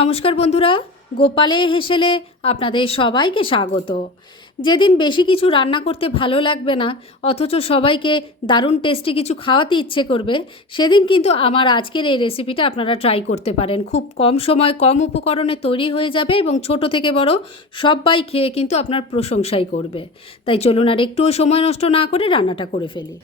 নমস্কার বন্ধুরা, গোপালে হেসেলে আপনাদের সবাইকে স্বাগত। যেদিন বেশি কিছু রান্না করতে ভালো লাগবে না, অথচ সবাইকে দারুণ টেস্টি কিছু খাওয়াতে ইচ্ছে করবে, সেদিন কিন্তু আমার আজকের এই রেসিপিটা আপনারা ট্রাই করতে পারেন। খুব কম সময়, কম উপকরণে তৈরি হয়ে যাবে এবং ছোট থেকে বড় সবাই খেয়ে কিন্তু আপনার প্রশংসাই করবে। তাই চলুন আর একটুও সময় নষ্ট না করে রান্নাটা করে ফেলি।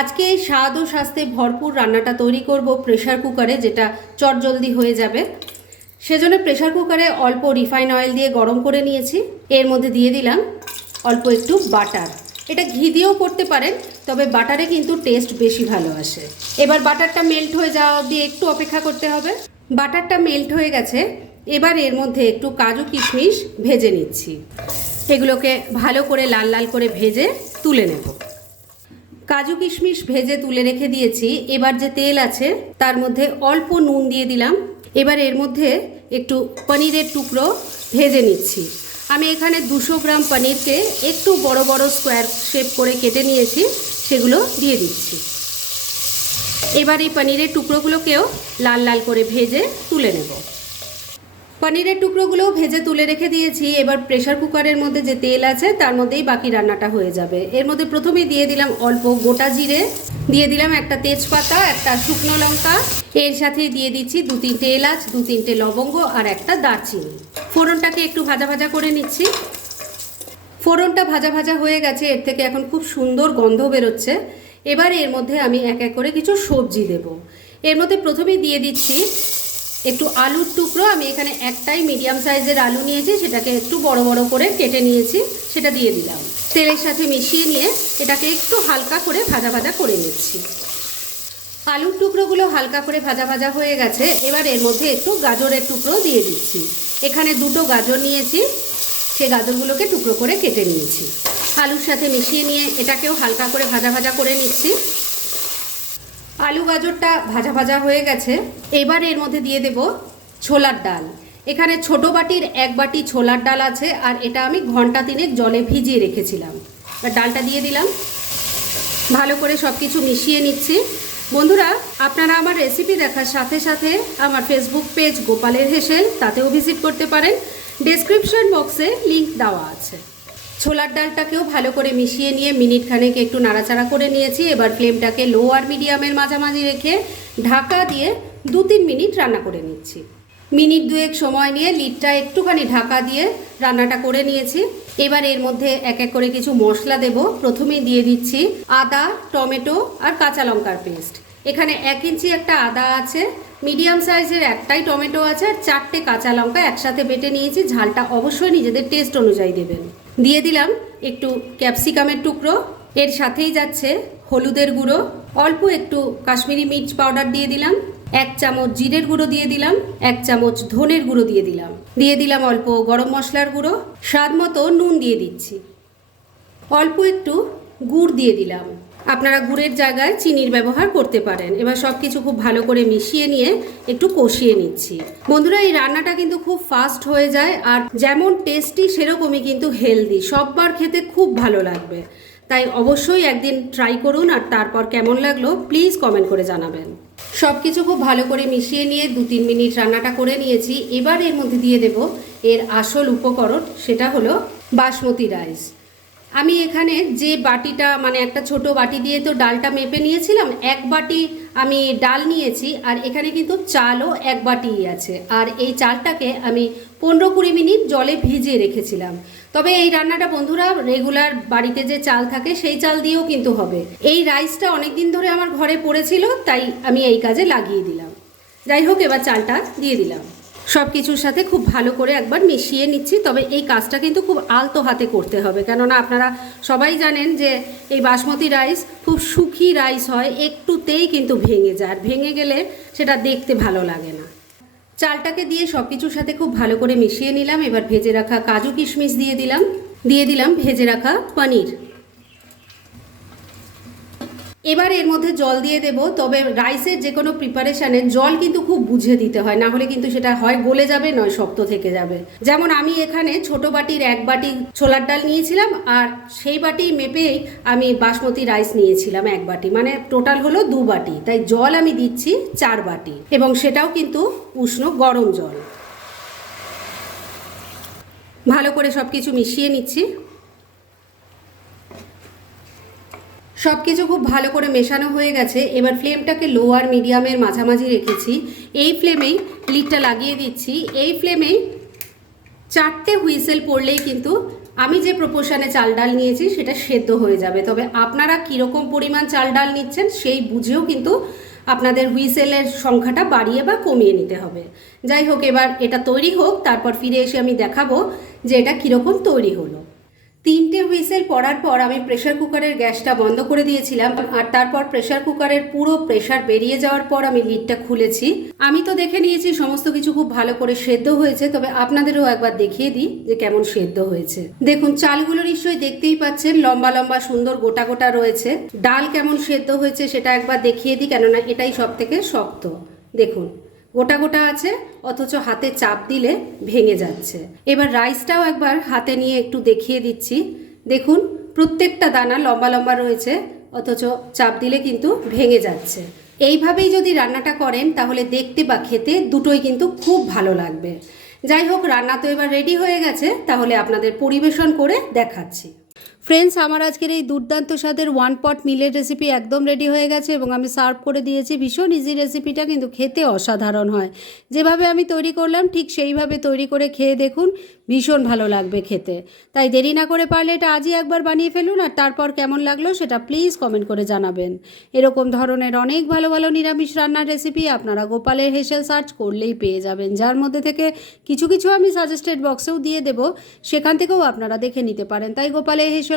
আজকে এই স্বাদ ও স্বাস্থ্যে ভরপুর রান্নাটা তৈরি করব প্রেশার কুকারে, যেটা চটজলদি হয়ে যাবে। সেজন্য প্রেশার কুকারে অল্প রিফাইন অয়েল দিয়ে গরম করে নিয়েছি। এর মধ্যে দিয়ে দিলাম অল্প একটু বাটার এটা ঘি দিয়েও করতে পারেন, তবে বাটারে কিন্তু টেস্ট বেশি ভালো আসে। এবার বাটারটা মেল্ট হয়ে যাওয়া অবধি একটু অপেক্ষা করতে হবে। বাটারটা মেল্ট হয়ে গেছে, এবার এর মধ্যে একটু কাজু কিশমিশ ভেজে নিচ্ছি। এগুলোকে ভালো করে লাল লাল করে ভেজে তুলে নেব। কাজু কিশমিশ ভেজে তুলে রেখে দিয়েছি। এবার যে তেল আছে, তার মধ্যে অল্প নুন দিয়ে দিলাম। এবার এর মধ্যে একটু পনিরের টুকরো ভেজে নিচ্ছি। আমি এখানে দুশো গ্রাম পনিরকে একটু বড় বড় স্কোয়ার শেপ করে কেটে নিয়েছি, সেগুলো দিয়ে দিচ্ছি। এবার এই পনিরের টুকরোগুলোকেও লাল লাল করে ভেজে তুলে নেব। পনিরের টুকরোগুলোও ভেজে তুলে রেখে দিয়েছি। এবার প্রেশার কুকারের মধ্যে যে তেল আছে, তার মধ্যেই বাকি রান্নাটা হয়ে যাবে। এর মধ্যে প্রথমেই দিয়ে দিলাম অল্প গোটা জিরে, দিয়ে দিলাম একটা তেজপাতা, একটা শুকনো লঙ্কা। এর সাথে দিয়ে দিচ্ছি দু তিনটে এলাচ, দু তিনটে লবঙ্গ আর একটা দারচিনি। ফোড়নটাকে একটু ভাজা ভাজা করে নিচ্ছি। ফোড়নটা ভাজা ভাজা হয়ে গেছে, এর থেকে এখন খুব সুন্দর গন্ধ বেরোচ্ছে। এবার এর মধ্যে আমি এক এক করে কিছু সবজি দেব। এর মধ্যে প্রথমেই দিয়ে দিচ্ছি একটু আলুর টুকরো, আমি এখানে একটাই মিডিয়াম সাইজের আলু নিয়েছি, সেটাকে একটু বড় বড় করে কেটে নিয়েছি, সেটা দিয়ে দিলাম। তেলের সাথে মিশিয়ে নিয়ে এটাকে একটু হালকা করে ভাজা ভাজা করে নিচ্ছি। আলুর টুকরোগুলো হালকা করে ভাজা ভাজা হয়ে গেছে, এবার এর মধ্যে একটু গাজরের টুকরো দিয়ে দিচ্ছি। এখানে দুটো গাজর নিয়েছি, সে গাজরগুলোকে টুকরো করে কেটে নিয়েছি। আলুর সাথে মিশিয়ে নিয়ে এটাকেও হালকা করে ভাজা ভাজা করে নিচ্ছি। আলু গাজরটা ভাজা ভাজা হয়ে গেছে। এবার এর মধ্যে দিয়ে দেব ছোলার ডাল। এখানে ছোট বাটির এক বাটি ছোলার ডাল আছে, আর এটা আমি ঘণ্টা তিনেক জলে ভিজিয়ে রেখেছিলাম। ডালটা দিয়ে দিলাম। ভালো করে সব কিছু মিশিয়ে নিচ্ছি। বন্ধুরা, আপনারা আমার রেসিপি দেখার সাথে সাথে আমার ফেসবুক পেজ গোপালের হেসেল, তাতেও ভিজিট করতে পারেন। ডেসক্রিপশন বক্সে লিংক দেওয়া আছে। ছোলার ডালটাকেও ভালো করে মিশিয়ে নিয়ে মিনিট খানেক একটু নাড়াচাড়া করে নিয়েছি। এবার ফ্লেমটাকে লো আর মিডিয়ামের মাঝামাঝি রেখে ঢাকা দিয়ে দু তিন মিনিট রান্না করে নিচ্ছি। মিনিট দুয়েক সময় নিয়ে লিডটা একটুখানি ঢাকা দিয়ে রান্নাটা করে নিয়েছি। এবার এর মধ্যে এক এক করে কিছু মশলা দেব। প্রথমেই দিয়ে দিচ্ছি আদা, টমেটো আর কাঁচা লঙ্কার পেস্ট। এখানে এক ইঞ্চি একটা আদা আছে, মিডিয়াম সাইজের একটাই টমেটো আছে, আর চারটে কাঁচা লঙ্কা একসাথে বেটে নিয়েছি। ঝালটা অবশ্যই নিজেদের টেস্ট অনুযায়ী দেবেন। দিয়ে দিলাম একটু ক্যাপসিকামের টুকরো। এর সাথেই যাচ্ছে হলুদের গুঁড়ো। অল্প একটু কাশ্মীরি মির্চ পাউডার দিয়ে দিলাম। এক চামচ জিরের গুঁড়ো দিয়ে দিলাম। এক চামচ ধনের গুঁড়ো দিয়ে দিলাম। দিয়ে দিলাম অল্প গরম মশলার গুঁড়ো। স্বাদ মতো নুন দিয়ে দিচ্ছি। অল্প একটু গুড় দিয়ে দিলাম। আপনারা গুড়ের জায়গায় চিনির ব্যবহার করতে পারেন। এবার সব কিছু খুব ভালো করে মিশিয়ে নিয়ে একটু কষিয়ে নিচ্ছি। বন্ধুরা, এই রান্নাটা কিন্তু খুব ফাস্ট হয়ে যায় আর যেমন টেস্টি সেরকমই কিন্তু হেলদি সববার খেতে খুব ভালো লাগবে। তাই অবশ্যই একদিন ট্রাই করুন আর তারপর কেমন লাগল প্লিজ কমেন্ট করে জানাবেন। সব কিছু খুব ভালো করে মিশিয়ে নিয়ে দু তিন মিনিট রান্নাটা করে নিয়েছি। এবার এর মধ্যে দিয়ে দেব এর আসল উপকরণ, সেটা হলো বাসমতি রাইস আমি এখানে যে বাটিটা মানে একটা ছোট বাটি দিয়ে তো ডালটা মেপে নিয়েছিলাম, এক বাটি আমি ডাল নিয়েছি আর এখানে কিন্তু চালও এক বাটিই আছে। আর এই চালটাকে আমি পনেরো কুড়ি মিনিট জলে ভিজিয়ে রেখেছিলাম। তবে এই রান্নাটা বন্ধুরা রেগুলার বাড়িতে যে চাল থাকে, সেই চাল দিয়েও কিন্তু হবে। এই রাইসটা অনেক দিন ধরে আমার ঘরে পড়েছিল, তাই আমি এই কাজে লাগিয়ে দিলাম। যাই হোক, এবার চালটা দিয়ে দিলাম। সব কিছুর সাথে খুব ভালো করে একবার মিশিয়ে নিচ্ছি, তবে এই কাজটা কিন্তু খুব আলতো হাতে করতে হবে। কেননা আপনারা সবাই জানেন যে এই বাসমতি রাইস খুব সুখী রাইস হয়, একটুতেই কিন্তু ভেঙে যায়। আর ভেঙে গেলে সেটা দেখতে ভালো লাগে না। চালটাকে দিয়ে সব কিছুর সাথে খুব ভালো করে মিশিয়ে নিলাম। এবার ভেজে রাখা কাজু কিশমিশ দিয়ে দিলাম। দিয়ে দিলাম ভেজে রাখা পনির। এবার এর মধ্যে জল দিয়ে দেব, তবে রাইসের যে কোনো প্রিপারেশানে জল কিন্তু খুব বুঝে দিতে হয় না হলে কিন্তু সেটা হয় গলে যাবে, নয় শক্ত থেকে যাবে। যেমন আমি এখানে ছোট বাটির এক বাটি ছোলার ডাল নিয়েছিলাম, আর সেই বাটি মেপেই আমি বাসমতি রাইস নিয়েছিলাম এক বাটি মানে টোটাল হলো দু বাটি, তাই জল আমি দিচ্ছি চার বাটি, এবং সেটাও কিন্তু উষ্ণ গরম জল। ভালো করে সব কিছু মিশিয়ে নিচ্ছি। সব কিছু খুব ভালো করে মেশানো হয়ে গেছে। এবার ফ্লেমটাকে লো আর মিডিয়ামের মাঝামাঝি রেখেছি। এই ফ্লেমেই লিডটা লাগিয়ে দিচ্ছি। এই ফ্লেমেই চারটে হুইসেল পড়লেই কিন্তু আমি যে প্রপোর্শনে চাল ডাল নিয়েছি, সেটা সেদ্ধ হয়ে যাবে। তবে আপনারা কীরকম পরিমাণ চাল ডাল নিচ্ছেন, সেই বুঝেও কিন্তু আপনাদের হুইসেলের সংখ্যাটা বাড়িয়ে বা কমিয়ে নিতে হবে। যাই হোক, এবার এটা তৈরি হোক, তারপর ফিরে এসে আমি দেখাবো যে এটা কীরকম তৈরি হলো। তিনটে হুইসেল পড়ার পর আমি প্রেশার কুকারের গ্যাসটা বন্ধ করে দিয়েছিলাম আর তারপর প্রেশার কুকারের পুরো প্রেশার বেরিয়ে যাওয়ার পর আমি লিডটা খুলেছি। আমি তো দেখে নিয়েছি সমস্ত কিছু খুব ভালো করে সেদ্ধ হয়েছে, তবে আপনাদেরও একবার দেখিয়ে দিই যে কেমন সেদ্ধ হয়েছে। দেখুন, চালগুলো নিশ্চয়ই দেখতেই পাচ্ছেন, লম্বা লম্বা সুন্দর গোটা গোটা রয়েছে। ডাল কেমন সেদ্ধ হয়েছে সেটা একবার দেখিয়ে দিই, কেননা এটাই সব থেকে শক্ত। দেখুন, গোটা গোটা আছে অথচ হাতে চাপ দিলে ভেঙে যাচ্ছে। এবার রাইসটাও একবার হাতে নিয়ে একটু দেখিয়ে দিচ্ছি। দেখুন, প্রত্যেকটা দানা লম্বা লম্বা রয়েছে, অথচ চাপ দিলে কিন্তু ভেঙে যাচ্ছে। এইভাবেই যদি রান্নাটা করেন, তাহলে দেখতে বা খেতে দুটোই কিন্তু খুব ভালো লাগবে। যাই হোক, রান্না তো এবার রেডি হয়ে গেছে, তাহলে আপনাদের পরিবেশন করে দেখাচ্ছি। ফ্রেন্ডস আমার আজকের এই দুর্দান্ত স্বাদের ওয়ান পট মিলের রেসিপি একদম রেডি হয়ে গেছে এবং আমি সার্ভ করে দিয়েছি। ভীষণ ইজি রেসিপিটা কিন্তু খেতে অসাধারণ হয়। যেভাবে আমি তৈরি করলাম, ঠিক সেইভাবে তৈরি করে খেয়ে দেখুন, ভীষণ ভালো লাগবে খেতে। তাই দেরি না করে পারলে এটা আজই একবার বানিয়ে ফেলুন আর তারপর কেমন লাগল সেটা প্লিজ কমেন্ট করে জানাবেন। এরকম ধরনের অনেক ভালো ভালো নিরামিষ রান্নার রেসিপি আপনারা গোপালের হেসেল সার্চ করলেই পেয়ে যাবেন। যার মধ্যে থেকে কিছু কিছু আমি সাজেস্টেড বক্সেও দিয়ে দেবো, সেখান থেকেও আপনারা দেখে নিতে পারেন। তাই গোপালের হেসেল